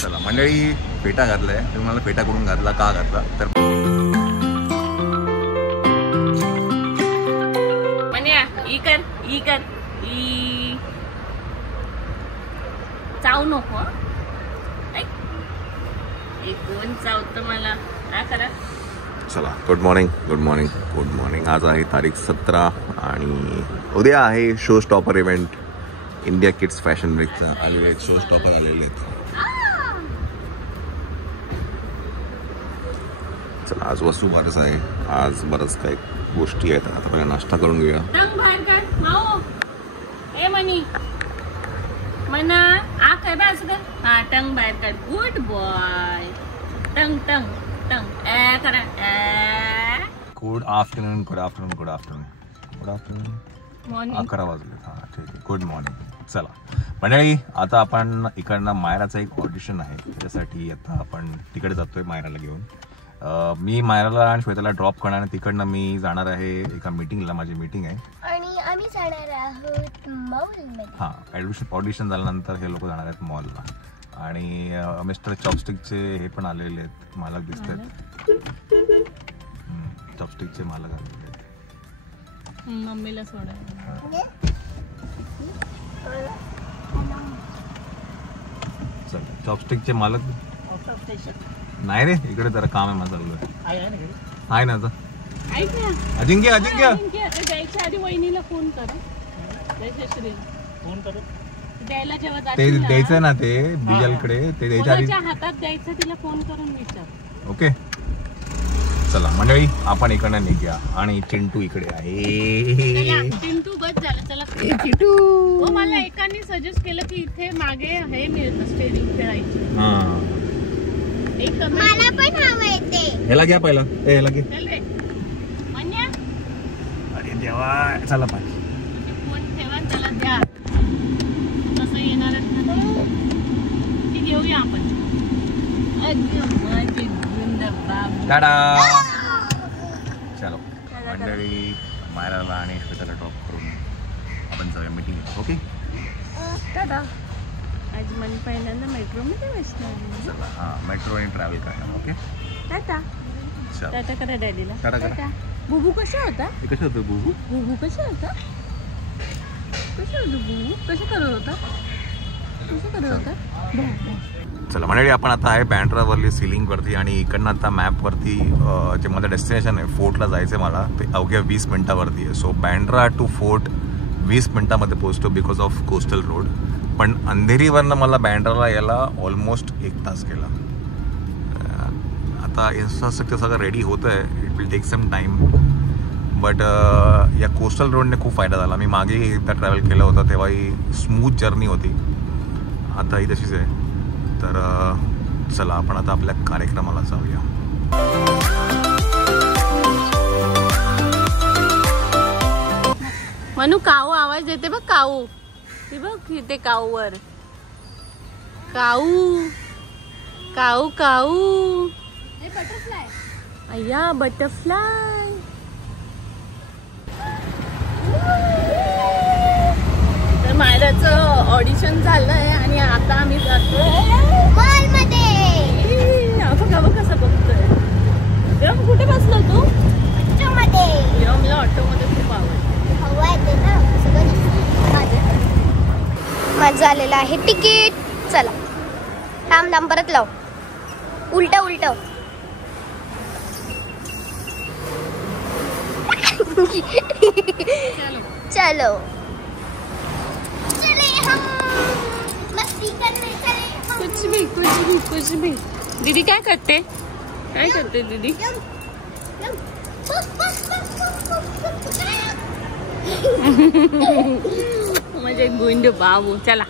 चला मंडळी, फेटा घातलाय. तुम्ही मला फेटा करून घातला, का घातला तर चावू नको. कोण चावतं मला? करा. चला, good morning good morning good morning. आज आहे तारीख 17 आणि उद्या आहे show stopper event. India kids fashion वीकचा आलेले आहेत, शो स्टॉपर आलेले आहेत. चला, आज वस्तू बरंच आहे, आज बरंच काही गोष्टी आहेत. आता पहिला नाश्ता करून घेऊया. टंग बाहेर काढ माओ. ए मनी मना आ काय बा असं कर. हा, टंग बाहेर काढ. Good boy. टंग टंग टंग ए करा. Good afternoon good afternoon good afternoon good afternoon. Morning 11 वाजले. हां ठीक आहे, गुड मॉर्निंग. चला मंडळी, आता आपण इकडनं मायराचं एक ऑडिशन आहे, त्याच्यासाठी आता आपण तिकडे जातोय मायराला घेऊन. मी मायराला आणि श्वेताला ड्रॉप करणार आणि तिकडनं मी जाणार आहे एका मीटिंगला. माझी मीटिंग आहे आणि आम्ही जाणार आहोत मॉलमध्ये. हां, ऑडिशन झाल्यानंतर हे लोक जाणार आहेत मॉलला. आणि मिस्टर चॉपस्टिकचे हे पण आलेले आहेत, मालक दिसत आहेत. चॉपस्टिकचे मालक आलेले आहेत. मम्मीला सोडायला. चल, चॉपस्टिकचे मालक नाही रे, इकडे जरा काम आहे माझं. आहे ना आता. ऐक ना अजिंक्य अजिंक्य द्यायच्या आधी वहिनीला फोन कर. फोन कर द्यायला जेव्हा ते द्यायचं ना, ते बिजलकडे ते द्यायच्या आधी हातात द्यायचं, तिला फोन करून विचार. ओके. चला मंडळी, आपण इकडनं निघूया. आणि चिंटू इकडे आहे. चिंटू बस झालं. चला चिंटू. हो, मला एकाने सजेस्ट केलं की इथे मागे हे मिळतं स्टेरिंग खेळायची. मला पण हवंय ते. ह्याला घ्या पहिला. ह्याला घे. चल रे मन्या. अरे देवा, चला पाय. फोन ठेवा, त्याला द्या. कसं येणार ती घेऊया आपण. टाटा. चलो मंडळी, मायराला आणि श्वेताला ड्रॉप करून आपण जाऊया मीटिंग. ओके टाटा. आज मन पहिल्यांदा मेट्रोमध्ये बसणार. चला, हां, मेट्रो आणि ट्रॅव्हल करणार. ओके टाटा. चल, टाटा करा डॅडीला. टाटा करा. बुबू कसा होता? हे कसं होतं बुबू? बुबू कसा होता? कसं होतं बुबू? कसं करत होता? कसं करत होता? चला मंडळी, आपण आता आहे बँड्रावरली सिलिंगवरती आणि इकडनं आता मॅपवरती जे माझं डेस्टिनेशन आहे फोर्टला जायचं आहे मला, ते अवघ्या 20 मिनटावरती आहे. सो बँड्रा टू फोर्ट 20 मिनटामध्ये पोहोचतो बिकॉज ऑफ कोस्टल रोड. पण अंधेरीवरनं मला बँड्राला यायला ऑलमोस्ट 1 तास गेला. आता इन्फ्रास्ट्रक्चर सगळं रेडी होतं आहे. It will take some time, but या कोस्टल रोडने खूप फायदा झाला. मी मागे एकदा ट्रॅव्हल केलं होतं, तेव्हाही स्मूथ जर्नी होती. आता ही तशीच आहे. तर चला, आपण आता आपल्या कार्यक्रमाला जाऊया. मनू, काऊ आवाज देते बघ. काऊ ती बघ इथे काऊवर. काऊ काऊ काऊ. बटरफ्लाय. अय्या बटरफ्लाय. तर मायराचं ऑडिशन झालंय आणि आता आम्ही जातोय मॉलमध्ये. बघा बघ कसं बघतोय. रम, कुठे बसलो तू? ऑटोमध्ये. रमला ऑटोमध्ये खूप आवडतं. हवा येते ना सगळं. माझं आलेलं आहे तिकीट. चला थांब थांब, परत लाव. उलट उलट. चलो चले हम मस्ती करने चले हम. कुछ भी कुछ भी कुछ भी. दीदी काय करते? काय करते दीदी? म्हणजे गुंड बाबू. चला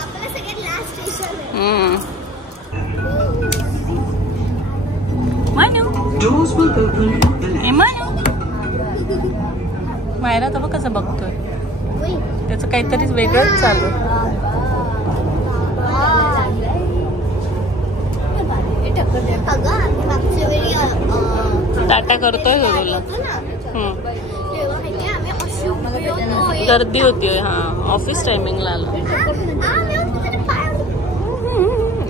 आपलं सगळ्यात लास्ट स्टेशन आहे. मनू, मनू. मायरा तर बघ कसं बघतोय. त्याचं काहीतरी वेगळंच चालू. अगं आम्ही मागच्या वेळी टाटा करतोय तेव्हा तुला. आम्ही अशी उभी होतो. गर्दी होती. हा ऑफिस टायमिंगला आलो.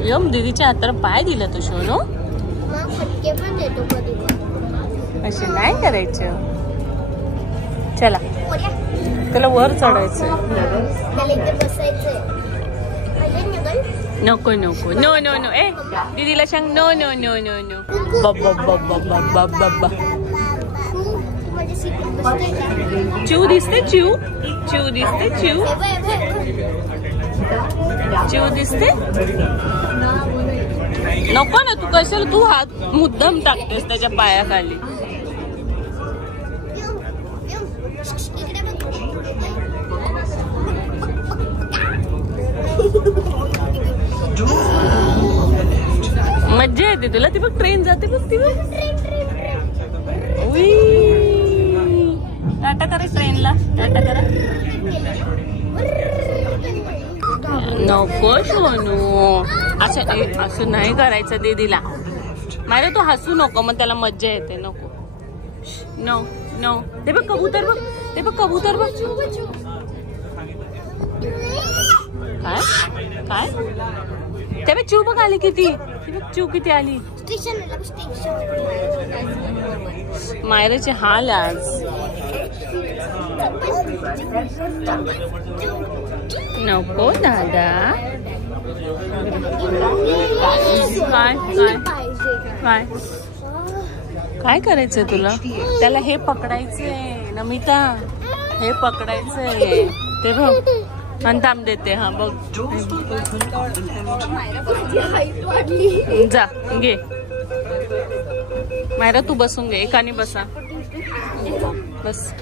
यम दीदीच्या हाताला पाय दिला तू सोनू. असे नाही करायचं. चला त्याला वर चढायचं. नको नको नो नो नो. ए दीदीला सांग no no no no no. बाबा बाबा बाबा बाबा. चिव दिसते चिव. चिव दिसते चिव. चिव दिसते. नको ना तू कशाला तू हात मुद्दाम टाकतेस त्याच्या पायाखाली. मज्जा येते तुला. ती बघ ट्रेन जाते बघ. ती बघ टाटा करा ट्रेनला. टाटा करा. नको सोनू असं नाही करायचं दीदीला. माझ्या तू हसू नको मग त्याला मज्जा येते. नको नो नो. ते बघ कबूतर बघ. ते बघ कबूतर बघ. काय काय ते बघ चिव बघ आली किती. ती बघ चिव किती आली. मायराचे हाल आज. नको दादा. काय काय काय काय करायचंय तुला. त्याला हे पकडायचंय नमिता. हे पकडायचंय. ते बघ अंताम देते. हा बघ जा घे. मायरा तू बसून घे. एकाने बसा बस.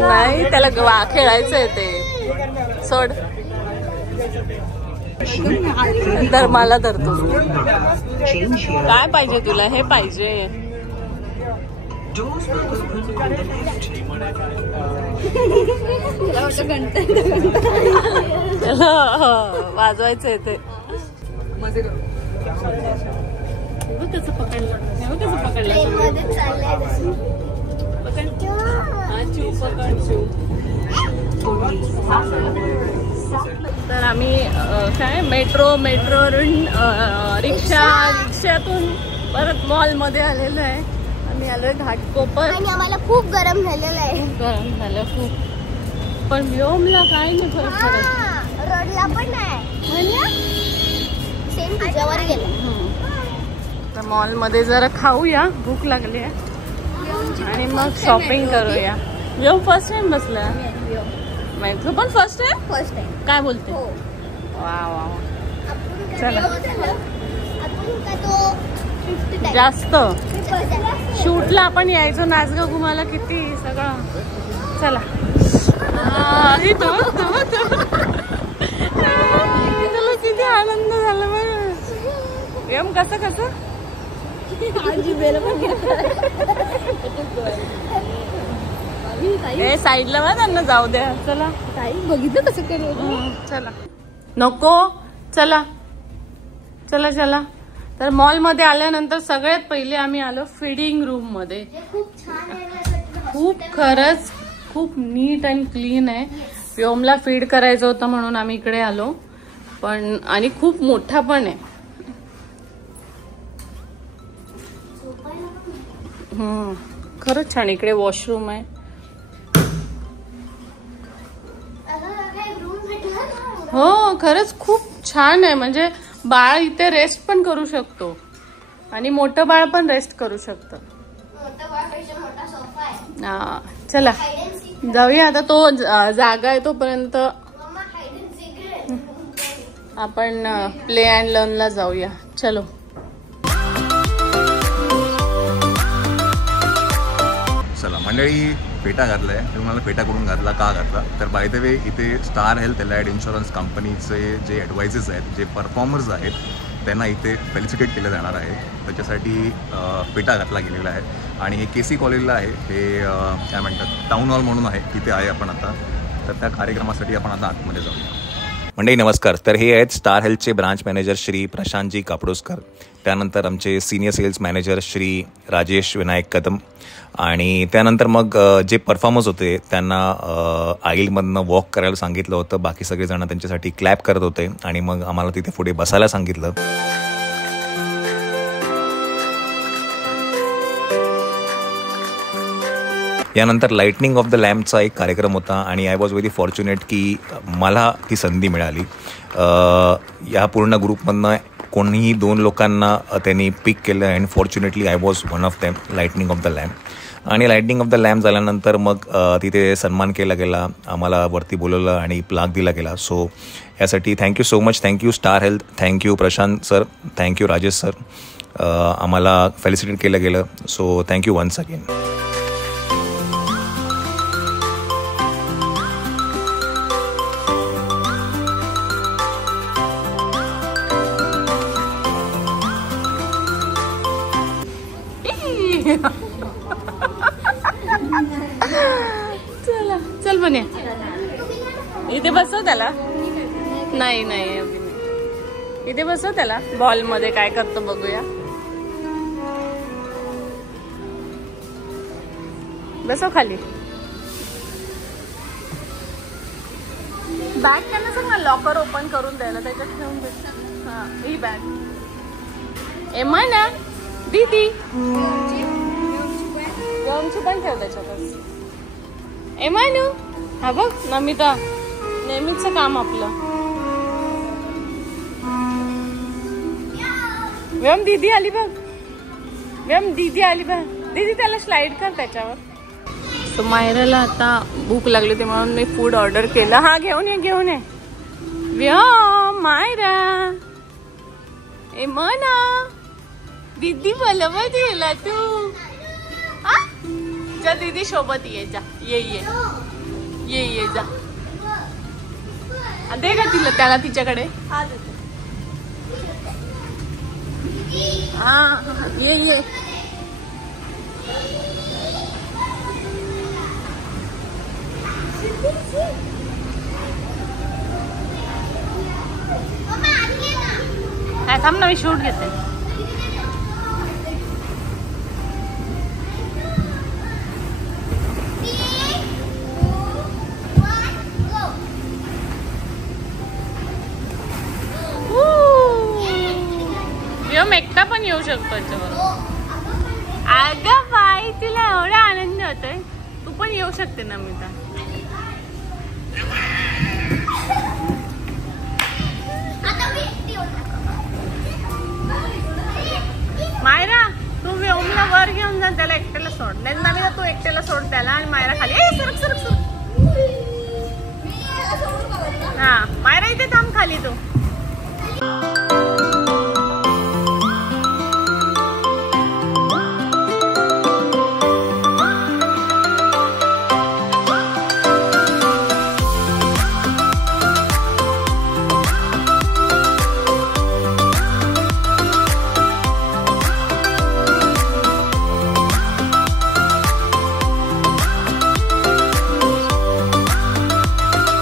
नाही त्याला खेळायचंय ते. सोड. तर मला धरतो. काय पाहिजे तुला. हे पाहिजे. वाजवायचंय ते. कसं पकडलं. कसं पकडलं. तर आम्ही काय मेट्रोवरून रिक्षातून परत मॉल मध्ये आलेलो आहे. आम्ही आलोय घाटकोपर. आणि आम्हाला खूप गरम झालेलं आहे. गरम झालं खूप. पण व्योमला काय नाही फरक पडत. रोडला पण नाही. सेम तुझ्यावर गेलं. तर मॉल मध्ये जरा खाऊया. भूक लागली आहे. आणि मग शॉपिंग करूया. व्योम फर्स्ट टाइम बसला. तू पण फर्स्ट टाइम. काय बोलते. वा वा. चला जास्त शूटला आपण यायचो. नाचगा घुमाला किती सगळं. चला तुला किती आनंद झाला बरं. एम कसं कसं. साईडला वा त्यांना जाऊ द्या. चला बघितलं कसं करू. चला नको. चला चला चला. तर मॉल मध्ये आल्यानंतर सगळ्यात पहिले आम्ही आलो फीडिंग रूम मध्ये. खूप खरंच खूप नीट अँड क्लीन आहे. व्योमला फीड करायचं होतं म्हणून आम्ही इकडे आलो. पण आणि खूप मोठा पण आहे. खरंच छान. इकडे वॉशरूम आहे. हो खरंच खूप छान आहे. म्हणजे बाळ इथे रेस्ट पण करू शकतो आणि मोठं बाळ पण रेस्ट करू शकतं. हा चला जाऊया आता. तो जागा आहे तोपर्यंत आपण प्ले अँड लर्नला जाऊया. चलो. चला मंडळी पेटा घातलाय. तुम्हाला पेटा करून घातला का घातला तर बाय द वे इथे स्टार हेल्थ एलाइड इन्शुरन्स कंपनीचे जे ॲडवायझर्स आहेत जे परफॉर्मर्स आहेत त्यांना इथे फेलिसिटेट केलं जाणार आहे. त्याच्यासाठी पेटा घातला गेलेला आहे. आणि हे KC कॉलेजला आहे. हे काय म्हणतात टाऊन हॉल म्हणून आहे. तिथे आहे आपण आता. तर त्या कार्यक्रमासाठी आपण आता आतमध्ये जाऊया. मंडळी नमस्कार. तर हे आहेत स्टार हेल्थचे ब्रांच मॅनेजर श्री प्रशांतजी कापडोसकर, त्यानंतर आमचे senior sales manager Shri Rajesh Vinayak Kadam, आणि त्यानंतर मग जे परफॉर्मर्स होते त्यांना आईलमधनं वॉक करायला सांगितलं होतं. बाकी सगळेजण त्यांच्यासाठी क्लॅप करत होते आणि मग आम्हाला तिथे पुढे बसायला सांगितलं. यानंतर लाईटनिंग ऑफ द लॅम्पचा एक कार्यक्रम होता आणि आय वॉज व्हेरी फॉर्च्युनेट की मला ती संधी मिळाली. या पूर्ण ग्रुपमधनं कोणीही 2 लोकांना त्यांनी पिक केलं and fortunately I was one of them. Lightning of the lamp. आणि लाईटनिंग ऑफ द लॅम्प झाल्यानंतर मग तिथे सन्मान केला गेला, आम्हाला वरती बोलवलं आणि प्लाग दिला गेला. सो यासाठी thank you so much. Thank you star health, thank you Prashant sir, thank you Rajesh sir. आम्हाला फेलिसिटेट केलं गेलं. So thank you once again. चला चल बन्या, इथे बसव त्याला. नाही नाही अभि नाही, इथे बसव त्याला. बॉल मध्ये काय करतो बघूया. बसव खाली. बॅग त्यांना सांग ना लॉकर ओपन करून द्यायला, त्याच्यात ठेवून दे. हा ही बॅग. एमा ना दीदी गमची पण ठेव त्याच्यातच. एमानू हा बघ नमिता, नेहमीच काम आपलं. व्यम दीदी आली बघ, व्यम दीदी आली बघ. दीदी त्याला स्लाइड कर त्याच्यावर. तो मायराला आता भूक लागली होती म्हणून मी फूड ऑर्डर केलं. हा घेऊन ये घेऊन ये. व्यम मायरा एमाना दीदी बोलवत गेला तू. जा दीदी सोबत ये, जा ये ये ये ये जा. दे का तिला, त्याला तिच्याकडे. हा ये ये. थांब ना, मी शूट घेते. एकटा पण येऊ शकतो त्याच्याबरोबर. अगं बाई तिला एवढा आनंद होतोय, तू पण येऊ शकते नमिता. मायरा तू व्योमला वर घेऊन जा, त्याला एकट्याला सोड. नाही नमिता तू एकट्याला सोड त्याला आणि मायरा खाली. सरक सरक सरक. हा मायरा इथे थांब खाली तू.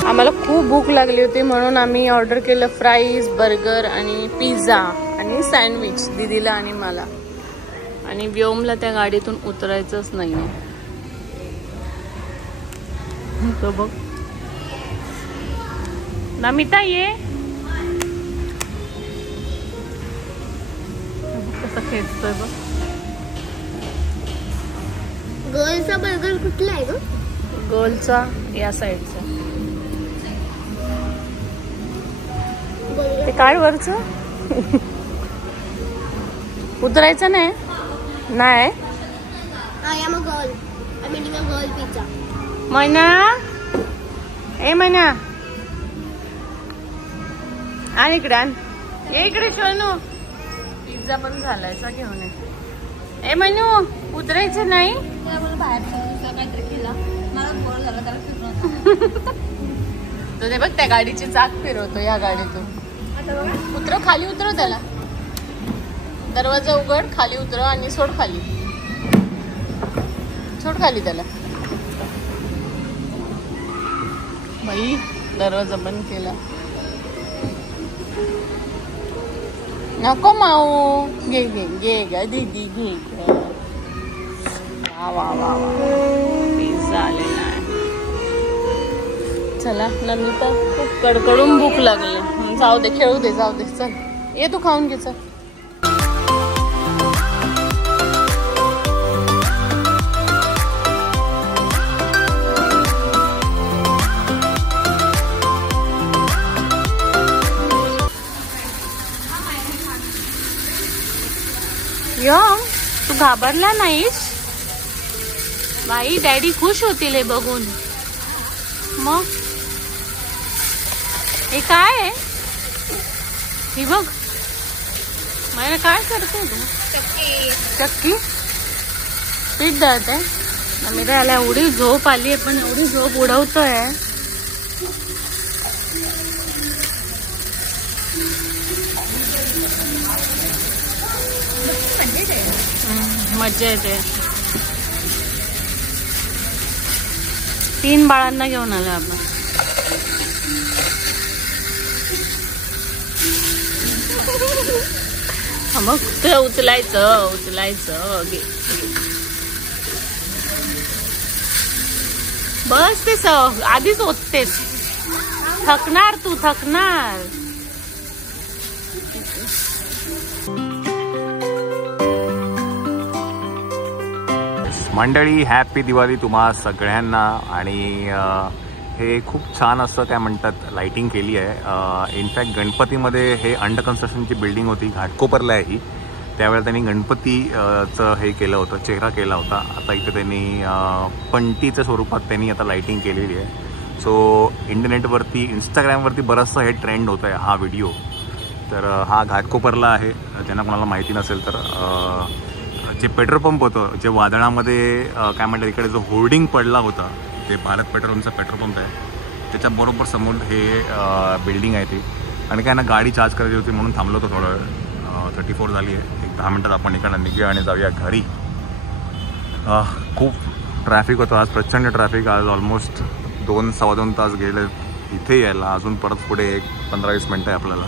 आम्हाला खूप भूक लागली होती म्हणून आम्ही ऑर्डर केलं फ्राईज, बर्गर आणि पिझ्झा आणि सँडविच दीदीला आणि मला. आणि व्योमला त्या गाडीतून उतरायचंच नाहीये. तो बघ नमिता ये. कसं खेळतोय बघ. गोलचा बर्गर कुठला आहे ग? गोलचा या साईडचा. ते काय वरच उतरायचं नाही. नाही मैना, ए मैना आणि इकडे आण. ये इकडे शोनू. पिझ्झा पण झालाय, घेऊन ये. ए मैनू उतरायचं नाही. तो ते बघ त्या गाडीची चाक फिरवतो या गाडीतून. उतरव खाली, उतरव त्याला. दरवाजा उघड, खाली उतरव आणि सोड खाली. सोड खाली त्याला. बाई दरवाजा बंद केला. नको माऊ, घे घे घे ग दीदी, घे ग. वा वा वा वा, पिझ्झा आलेला आहे. चला नमिता, खूप कडकडून भूक लागली. जाऊ दे, खेळू दे, जाऊ दे. चल ये, तू खाऊन घे. चल यम, तू घाबरला नाहीस बाई? डॅडी खुश होतील हे बघून. मग हे काय आहे? ही बघ, मला काय करते तू? चक्की पीठ दळते. मी त्याला एवढी झोप आली आहे, पण एवढी झोप उडवतोय. मजा येते. 3 बाळांना घेऊन आलो आपण. मग ते उचलायचं उचलायचं. बस ते आधीच ओततेस. थकणार तू, थकणार. मंडळी, हॅपी दिवाळी तुम्हा सगळ्यांना. आणि हे खूप छान असं काय म्हणतात, लाईटिंग केली आहे. इनफॅक्ट गणपतीमध्ये हे अंडर कन्स्ट्रक्शनची बिल्डिंग होती, घाटकोपरला आहे ही. त्यावेळेला त्यांनी गणपतीचं हे केलं होतं, चेहरा केला होता. आता इथे त्यांनी पंटीच्या स्वरूपात त्यांनी आता लाईटिंग केलेली आहे. सो इंटरनेटवरती, इंस्टाग्रामवरती बरंचसं हे ट्रेंड होतं आहे हा व्हिडिओ. तर हा घाटकोपरला आहे, ज्यांना कोणाला माहिती नसेल तर. जे पेट्रोल पंप होतं, जे वादळामध्ये काय म्हणतात इकडे जो होर्डिंग पडला होता, ते भारत पेट्रोलचा पेट्रोल पंप आहे, त्याच्याबरोबर समोर हे बिल्डिंग आहे ती. आणि काय ना, गाडी चार्ज करायची होती म्हणून थांबलो होतो थोडा वेळ. 34 झाली आहे. 10 मिनटात आपण इकडनं निघूया आणि जाऊया घरी. खूप ट्रॅफिक होतं आज, प्रचंड ट्रॅफिक. आज ऑलमोस्ट 2-2.25 तास गेले इथे यायला. अजून परत पुढे 15-20 मिनटं आहे आपल्याला.